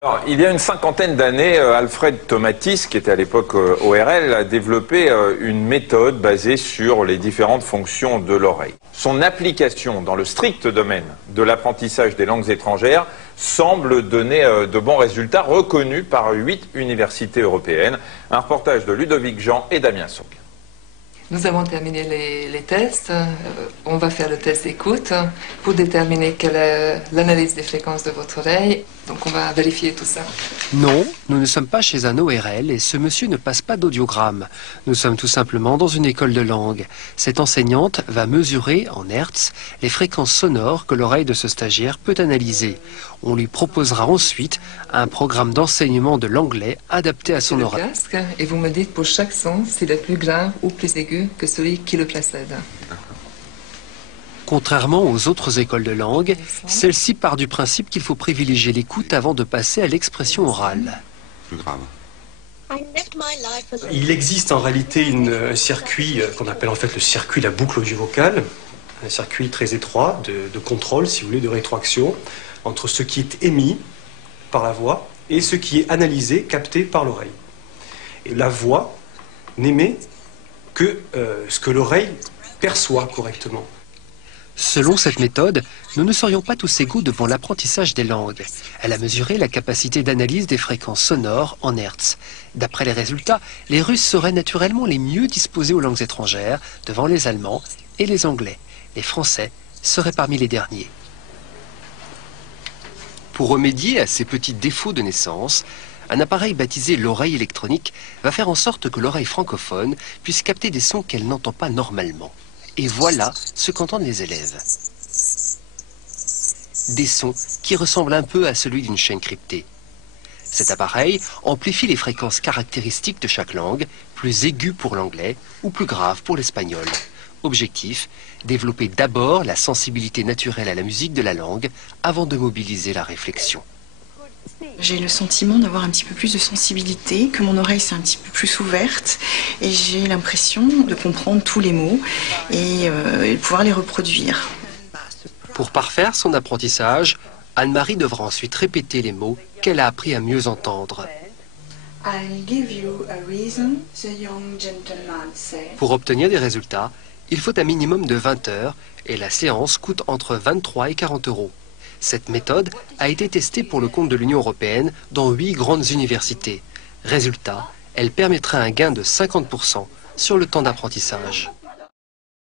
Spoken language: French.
Alors, il y a une cinquantaine d'années, Alfred Tomatis, qui était à l'époque ORL, a développé une méthode basée sur les différentes fonctions de l'oreille. Son application dans le strict domaine de l'apprentissage des langues étrangères semble donner de bons résultats reconnus par 8 universités européennes. Un reportage de Ludovic Jean et Damien Sauc. Nous avons terminé les tests. On va faire le test d'écoute pour déterminer quelle est l'analyse des fréquences de votre oreille. Donc on va vérifier tout ça. Non, nous ne sommes pas chez un ORL et ce monsieur ne passe pas d'audiogramme. Nous sommes tout simplement dans une école de langue. Cette enseignante va mesurer en hertz les fréquences sonores que l'oreille de ce stagiaire peut analyser. On lui proposera ensuite un programme d'enseignement de l'anglais adapté à son oreille. Et vous me dites pour chaque son s'il est plus grave ou plus aigu que celui qui le précède. Contrairement aux autres écoles de langue, celle-ci part du principe qu'il faut privilégier l'écoute avant de passer à l'expression orale. Plus grave. Il existe en réalité un circuit qu'on appelle en fait le circuit la boucle audio-vocale, un circuit très étroit de contrôle, si vous voulez, de rétroaction, entre ce qui est émis par la voix et ce qui est analysé, capté par l'oreille. Et la voix n'émet que ce que l'oreille perçoit correctement. Selon cette méthode, nous ne serions pas tous égaux devant l'apprentissage des langues. Elle a mesuré la capacité d'analyse des fréquences sonores en hertz. D'après les résultats, les Russes seraient naturellement les mieux disposés aux langues étrangères devant les Allemands et les Anglais. Les Français seraient parmi les derniers. Pour remédier à ces petits défauts de naissance, un appareil baptisé l'oreille électronique va faire en sorte que l'oreille francophone puisse capter des sons qu'elle n'entend pas normalement. Et voilà ce qu'entendent les élèves. Des sons qui ressemblent un peu à celui d'une chaîne cryptée. Cet appareil amplifie les fréquences caractéristiques de chaque langue, plus aiguës pour l'anglais ou plus graves pour l'espagnol. Objectif, développer d'abord la sensibilité naturelle à la musique de la langue avant de mobiliser la réflexion. J'ai le sentiment d'avoir un petit peu plus de sensibilité, que mon oreille s'est un petit peu plus ouverte et j'ai l'impression de comprendre tous les mots et de pouvoir les reproduire. Pour parfaire son apprentissage, Anne-Marie devra ensuite répéter les mots qu'elle a appris à mieux entendre. Pour obtenir des résultats, il faut un minimum de 20 heures et la séance coûte entre 23 et 40 €. Cette méthode a été testée pour le compte de l'Union européenne dans 8 grandes universités. Résultat, elle permettrait un gain de 50% sur le temps d'apprentissage.